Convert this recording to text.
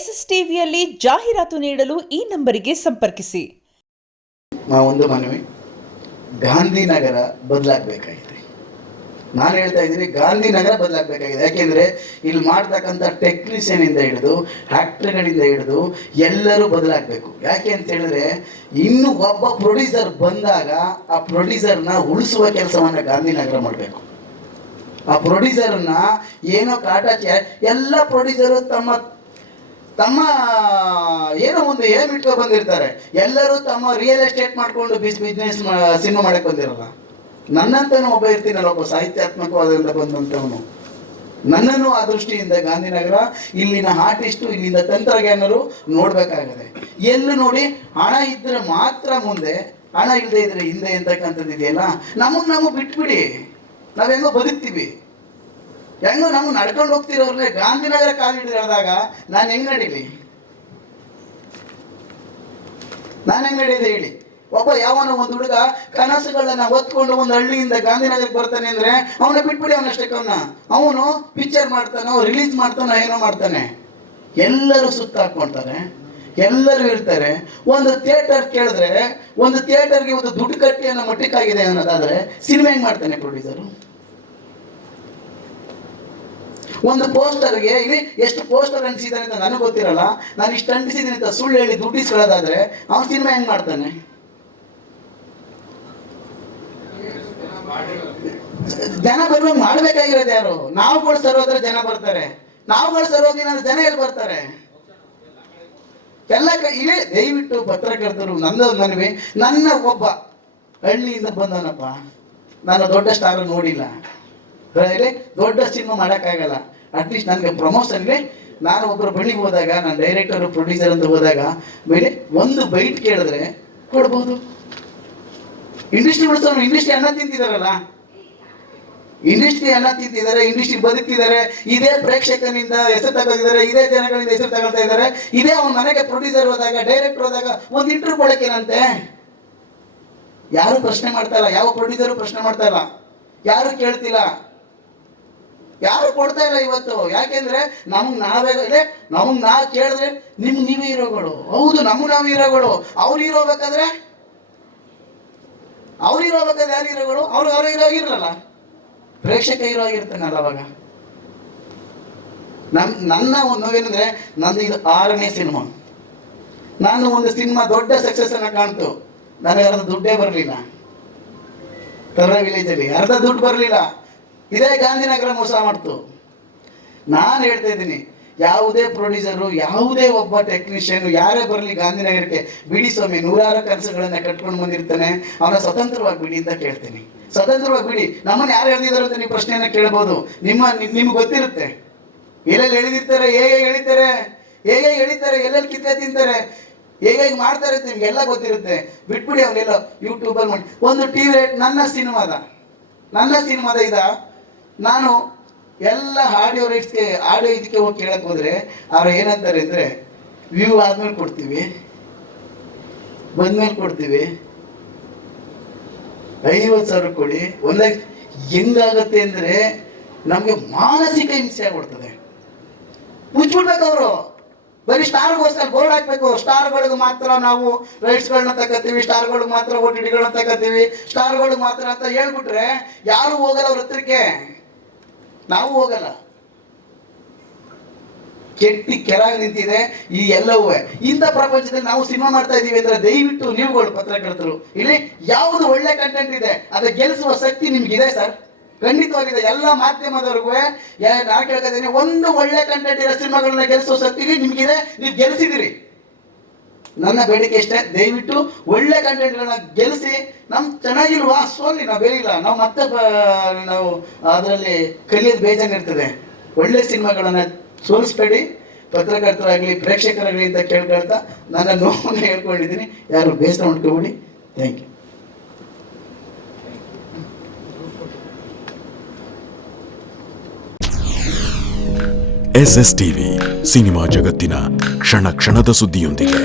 SSTVಯಲ್ಲಿ ಜಾಹೀರಾತು ನೀಡಲು ಈ ನಂಬರಿಗೆ ಸಂಪರ್ಕಿಸಿ. ಒಂದು ಮನವಿ, ಗಾಂಧಿನಗರ ಬದಲಾಗಬೇಕಾಗಿದೆ. ನಾನು ಹೇಳ್ತಾ ಇದ್ದೀನಿ, ಗಾಂಧಿನಗರ ಬದಲಾಗಬೇಕಾಗಿದೆ. ಯಾಕೆಂದರೆ ಇಲ್ಲಿ ಮಾಡ್ತಕ್ಕಂಥ ಟೆಕ್ನಿಷಿಯನ್ ಇಂದ ಹಿಡಿದು ಆ್ಯಕ್ಟ್ರ್ಗಳಿಂದ ಹಿಡಿದು ಎಲ್ಲರೂ ಬದಲಾಗಬೇಕು. ಯಾಕೆ ಅಂತ ಹೇಳಿದ್ರೆ, ಇನ್ನು ಒಬ್ಬ ಪ್ರೊಡ್ಯೂಸರ್ ಬಂದಾಗ ಆ ಪ್ರೊಡ್ಯೂಸರ್ನ ಉಳಿಸುವ ಕೆಲಸವನ್ನು ಗಾಂಧಿನಗರ ಮಾಡಬೇಕು. ಆ ಪ್ರೊಡ್ಯೂಸರ್ನ ಏನೋ ಕಾಟಾಚಾರ, ಎಲ್ಲ ಪ್ರೊಡ್ಯೂಸರು ತಮ್ಮ ಏನೋ ಒಂದು ಏಮ್ ಇಟ್ಕೊ ಬಂದಿರ್ತಾರೆ. ಎಲ್ಲರೂ ತಮ್ಮ ರಿಯಲ್ ಎಸ್ಟೇಟ್ ಮಾಡಿಕೊಂಡು ಬಿಸ್ನೆಸ್ ಸಿನಿಮಾ ಮಾಡಕ್ಕೆ ಬಂದಿರಲ್ಲ. ನನ್ನಂತನೂ ಒಬ್ಬ ಇರ್ತೀನಲ್ಲ, ಒಬ್ಬ ಸಾಹಿತ್ಯಾತ್ಮಕವಾದಂಥ ಬಂದಂಥವನು. ನನ್ನನ್ನು ಆ ದೃಷ್ಟಿಯಿಂದ ಗಾಂಧಿನಗರ ಇಲ್ಲಿನ ಆರ್ಟಿಸ್ಟು, ಇಲ್ಲಿಂದ ತಂತ್ರಜ್ಞಾನರು ನೋಡಬೇಕಾಗಿದೆ. ಎಲ್ಲೂ ನೋಡಿ, ಹಣ ಇದ್ದರೆ ಮಾತ್ರ ಮುಂದೆ, ಹಣ ಇಲ್ಲದೆ ಇದ್ರೆ ಹಿಂದೆ ಅಂತಕ್ಕಂಥದ್ದು ಇದೆಯಲ್ಲ, ನಮಗೆ ಬಿಟ್ಬಿಡಿ. ನಾವೆಂಗೋ ಬದುಕ್ತೀವಿ, ಹೆಂಗೋ ನಮ್ಗೆ ನಡ್ಕೊಂಡು ಹೋಗ್ತಿರೋರ್ಲೆ ಗಾಂಧಿನಗರ ಕಾಲು ಹಿಡಿದಾಗ ನಾನು ಹೆಂಗೆ ನಡೀಲಿ? ನಾನು ಹೆಂಗೆ ನಡೆಯೋದು ಹೇಳಿ? ಒಬ್ಬ ಯಾವನೋ ಒಂದು ಹುಡುಗ ಕನಸುಗಳನ್ನ ಹೊತ್ಕೊಂಡು ಒಂದು ಹಳ್ಳಿಯಿಂದ ಗಾಂಧಿನಗರಕ್ಕೆ ಬರ್ತಾನೆ ಅಂದರೆ ಅವನ ಬಿಟ್ಬಿಡಿ, ಅವನಷ್ಟಕ್ಕೆ ಅವನು ಪಿಕ್ಚರ್ ಮಾಡ್ತಾನೋ, ರಿಲೀಸ್ ಮಾಡ್ತಾನೋ, ಏನೋ ಮಾಡ್ತಾನೆ. ಎಲ್ಲರೂ ಸುತ್ತ ಹಾಕ್ಕೊಳ್ತಾರೆ, ಎಲ್ಲರೂ ಇರ್ತಾರೆ. ಒಂದು ಥಿಯೇಟರ್ ಕೇಳಿದ್ರೆ, ಒಂದು ಥಿಯೇಟರ್ಗೆ ಒಂದು ದುಡ್ಡು ಕಟ್ಟಿ ಅನ್ನೋ ಮಟ್ಟಕ್ಕಾಗಿದೆ ಅನ್ನೋದಾದರೆ ಸಿನಿಮಾ ಹೆಂಗೆ ಮಾಡ್ತಾನೆ ಪ್ರೊಡ್ಯೂಸರು? ಒಂದು ಪೋಸ್ಟರ್ಗೆ ಇಲ್ಲಿ ಎಷ್ಟು ಪೋಸ್ಟರ್ ಅಂಟಿಸಿದ್ದಾನೆ ಅಂತ ನನಗೆ ಗೊತ್ತಿರಲ್ಲ. ನಾನು ಇಷ್ಟು ಅಂಟಿಸಿದ್ದೀನಿ ಅಂತ ಸುಳ್ಳು ಹೇಳಿ ದುಡ್ಡಿಸ್ಕೊಳ್ಳೋದಾದ್ರೆ ಅವನು ಸಿನಿಮಾ ಹೆಂಗೆ ಮಾಡ್ತಾನೆ? ಜನ ಬರುವಾಗ ಮಾಡಬೇಕಾಗಿರೋದು ಯಾರು? ನಾವುಗಳು ಸರೋದ್ರೆ ಜನ ಬರ್ತಾರೆ. ನಾವುಗಳು ಸರೋಗಿ ನಾನು ಜನ ಎಲ್ಲಿ ಬರ್ತಾರೆ? ಎಲ್ಲ ಇಲ್ಲೇ ದಯವಿಟ್ಟು ಪತ್ರಕರ್ತರು, ನಂದೊಂದು ಮನವಿ, ನನ್ನ ಒಬ್ಬ ಹಳ್ಳಿಯಿಂದ ಬಂದವನಪ್ಪ, ನಾನು ದೊಡ್ಡ ಸ್ಟಾರ್ ನೋಡಿಲ್ಲ, ದೊಡ್ಡ ಸಿನಿಮಾ ಮಾಡೋಕ್ಕಾಗಲ್ಲ. ಅಟ್ಲೀಸ್ಟ್ ನನಗೆ ಪ್ರಮೋಷನ್ಗೆ ನಾನು ಒಬ್ಬರು ಬಳಿಗೆ ಹೋದಾಗ, ನಾನು ಡೈರೆಕ್ಟರು ಪ್ರೊಡ್ಯೂಸರ್ ಅಂತ ಹೋದಾಗ ಮೇಲೆ ಒಂದು ಬೈಟ್ ಕೇಳಿದ್ರೆ ಕೊಡ್ಬೋದು. ಇಂಡಸ್ಟ್ರಿ ಉಳಿಸೋನು, ಇಂಡಸ್ಟ್ರಿ ಅನ್ನ ತಿಂತಿದಾರಲ್ಲ, ಇಂಡಸ್ಟ್ರಿ ಅನ್ನ ತಿಂತಿದ್ದಾರೆ, ಇಂಡಸ್ಟ್ರಿ ಬದುಕ್ತಿದ್ದಾರೆ. ಇದೇ ಪ್ರೇಕ್ಷಕನಿಂದ ಹೆಸರು ತಗೋತಿದ್ದಾರೆ, ಇದೇ ಜನಗಳಿಂದ ಹೆಸರು ತಗೊಳ್ತಾ ಇದ್ದಾರೆ. ಇದೇ ಅವನ ಮನೆಗೆ ಪ್ರೊಡ್ಯೂಸರ್ ಹೋದಾಗ, ಡೈರೆಕ್ಟರ್ ಹೋದಾಗ ಒಂದು ಇಂಟರ್ವ್ಯೂ ಕೊಡೋಕ್ಕೇನಂತೆ ಯಾರು ಪ್ರಶ್ನೆ ಮಾಡ್ತಾ ಇಲ್ಲ, ಯಾವ ಪ್ರೊಡ್ಯೂಸರು ಪ್ರಶ್ನೆ ಮಾಡ್ತಾ ಇಲ್ಲ, ಯಾರು ಕೇಳ್ತಿಲ್ಲ, ಯಾರು ಕೊಡ್ತಾ ಇಲ್ಲ ಇವತ್ತು. ಯಾಕೆಂದ್ರೆ ನಮಗೆ ನಾವು ಕೇಳಿದ್ರೆ ನೀವೇ ಹೀರೋಗಳು. ಹೌದು, ನಾವು ಹೀರೋಗಳು. ಅವ್ರು ಹೀರೋಬೇಕಾದ್ರೆ ಯಾರು ಹೀರೋಗಳು? ಅವ್ರು ಹೀರೋ ಆಗಿರಲ್ಲ, ಪ್ರೇಕ್ಷಕ ಹೀರೋ ಆಗಿರ್ತಾನಲ್ಲ. ಅವಾಗ ನನ್ನ ಒಂದು ನೋವೇನಂದ್ರೆ, ನಂದು ಇದು 6ನೇ ಸಿನಿಮಾ. ನಾನು ಒಂದು ಸಿನಿಮಾ ದೊಡ್ಡ ಸಕ್ಸಸ್ ಅನ್ನ ಕಾಣ್ತು, ನನಗೆ ಅರ್ಧ ದುಡ್ಡೇ ಬರಲಿಲ್ಲ. ಕರ್ರ ವಿಲೇಜಲ್ಲಿ ಅರ್ಧ ದುಡ್ಡು ಬರಲಿಲ್ಲ. ಇದೇ ಗಾಂಧಿನಗರ ಮೋಸ ಮಾಡ್ತು. ನಾನು ಹೇಳ್ತಾ ಇದ್ದೀನಿ, ಯಾವುದೇ ಪ್ರೊಡ್ಯೂಸರು, ಯಾವುದೇ ಒಬ್ಬ ಟೆಕ್ನಿಷಿಯನ್ ಯಾರೇ ಬರಲಿ ಗಾಂಧಿನಗರಕ್ಕೆ, ಬಿಡಿ ಸ್ವಾಮಿ, ನೂರಾರು ಕನಸುಗಳನ್ನು ಕಟ್ಕೊಂಡು ಬಂದಿರ್ತಾನೆ, ಅವನ ಸ್ವತಂತ್ರವಾಗಿ ಬಿಡಿ ಅಂತ ಕೇಳ್ತೀನಿ. ಸ್ವತಂತ್ರವಾಗಿ ಬಿಡಿ. ನಮ್ಮನ್ನು ಯಾರು ಎಳೆದಿದ್ದಾರೆ ಅಂತ ನೀವು ಪ್ರಶ್ನೆಯನ್ನು ಕೇಳ್ಬೋದು. ನಿಮ್ಗೆ ಗೊತ್ತಿರುತ್ತೆ, ಎಲ್ಲೆಲ್ಲಿ ಎಳೆದಿರ್ತಾರೆ, ಹೇಗೆ ಎಳಿತಾರೆ, ಎಲ್ಲೆಲ್ಲಿ ಕಿತ್ತೆ ತಿಂತಾರೆ, ಹೇಗೆ ಮಾಡ್ತಾರೆ ಅಂತ ನಿಮ್ಗೆಲ್ಲ ಗೊತ್ತಿರುತ್ತೆ. ಬಿಟ್ಬಿಡಿ, ಅವನ್ನೆಲ್ಲ ಯೂಟ್ಯೂಬಲ್ಲಿ ಮಾಡಿ. ಒಂದು TV ರೇಟ್ ನನ್ನ ಸಿನಿಮಾದ ನಾನು ಎಲ್ಲ ಆಡಿಯೋ ರೈಟ್ಸ್ಗೆ, ಆಡಿಯೋ ಇದಕ್ಕೆ ಹೋಗಿ ಕೇಳಕ್ಕೆ ಹೋದರೆ ಅವ್ರು ಏನಂತಾರೆ ಅಂದರೆ, ವ್ಯೂ ಆದ್ಮೇಲೆ ಕೊಡ್ತೀವಿ, ಬಂದ್ಮೇಲೆ ಕೊಡ್ತೀವಿ, 50,000 ಕೊಡಿ, 1 ಲಕ್ಷ. ಹೆಂಗಾಗತ್ತೆ ಅಂದರೆ ನಮಗೆ ಮಾನಸಿಕ ಹಿಂಸೆ ಆಗ್ಬಿಡ್ತದೆ. ಮುಚ್ಚಿಬಿಡ್ಬೇಕು ಅವರು. ಬರೀ ಸ್ಟಾರ್ಗೋಸ್ಕರ ಬೋರ್ಡ್ ಹಾಕಬೇಕು. ಸ್ಟಾರ್ಗಳಿಗೆ ಮಾತ್ರ ನಾವು ರೈಟ್ಸ್ಗಳನ್ನ ತಗೋತೀವಿ, ಸ್ಟಾರ್ಗಳಿಗೆ ಮಾತ್ರ OTTಗಳನ್ನ ತಗೋತೀವಿ, ಸ್ಟಾರ್ಗಳಿಗೆ ಮಾತ್ರ ಅಂತ ಹೇಳ್ಬಿಟ್ರೆ ಯಾರು ಹೋಗಲ್ಲ ಅವ್ರ ಹತ್ರಕ್ಕೆ. ನಾವು ಹೋಗಲ್ಲ. ಕೆಟ್ಟಿ ಕೆಳಗೆ ನಿಂತಿದೆ ಈ ಎಲ್ಲವೂ. ಇಂಥ ಪ್ರಪಂಚದಲ್ಲಿ ನಾವು ಸಿನಿಮಾ ಮಾಡ್ತಾ ಇದ್ದೀವಿ ಅಂದರೆ ದಯವಿಟ್ಟು ನೀವುಗಳು ಪತ್ರಕರ್ತರು, ಇಲ್ಲಿ ಯಾವುದು ಒಳ್ಳೆ ಕಂಟೆಂಟ್ ಇದೆ ಅದಕ್ಕೆ ಗೆಲ್ಲಿಸುವ ಶಕ್ತಿ ನಿಮ್ಗಿದೆ ಸರ್, ಖಂಡಿತವಾಗಿದೆ. ಎಲ್ಲ ಮಾಧ್ಯಮದವ್ರಿಗೂ ನಾನು ಕೇಳ್ತಿದ್ದೀನಿ, ಒಂದು ಒಳ್ಳೆ ಕಂಟೆಂಟ್ ಇರೋ ಸಿನಿಮಾಗಳನ್ನ ಗೆಲ್ಲಿಸೋ ಶಕ್ತಿ ನಿಮ್ಗಿದೆ, ನೀವು ಗೆಲ್ಲಿಸಿದಿರಿ. ನನ್ನ ಬೇಡಿಕೆ ಇಷ್ಟೇ, ದಯವಿಟ್ಟು ಒಳ್ಳೆ ಕಂಟೆಂಟ್ಗಳನ್ನ ಗೆಲ್ಲಿಸಿ. ಚೆನ್ನಾಗಿಲ್ವಾ ಸೋಲಿ, ನಾವು ಬೇರಿಲ್ಲ, ನಾವು ಮತ್ತೆ ನಾವು ಅದರಲ್ಲಿ ಕಲಿಯೋದು ಬೇಜಾನಿರ್ತದೆ. ಒಳ್ಳೆ ಸಿನಿಮಾಗಳನ್ನು ಸೋಲಿಸ್ಬೇಡಿ, ಪತ್ರಕರ್ತರಾಗಲಿ ಪ್ರೇಕ್ಷಕರಾಗಲಿ ಅಂತ ಕೇಳ್ಕೊಳ್ತಾ ನನ್ನ ನೋವನ್ನು ಹೇಳ್ಕೊಂಡಿದ್ದೀನಿ. ಯಾರು ಬೇಸರ ಮಾಡ್ಕೊಬೇಡಿ. Thank you. SSTV ಸಿನಿಮಾ ಜಗತ್ತಿನ ಕ್ಷಣ ಕ್ಷಣದ ಸುದ್ದಿಯೊಂದಿಗೆ.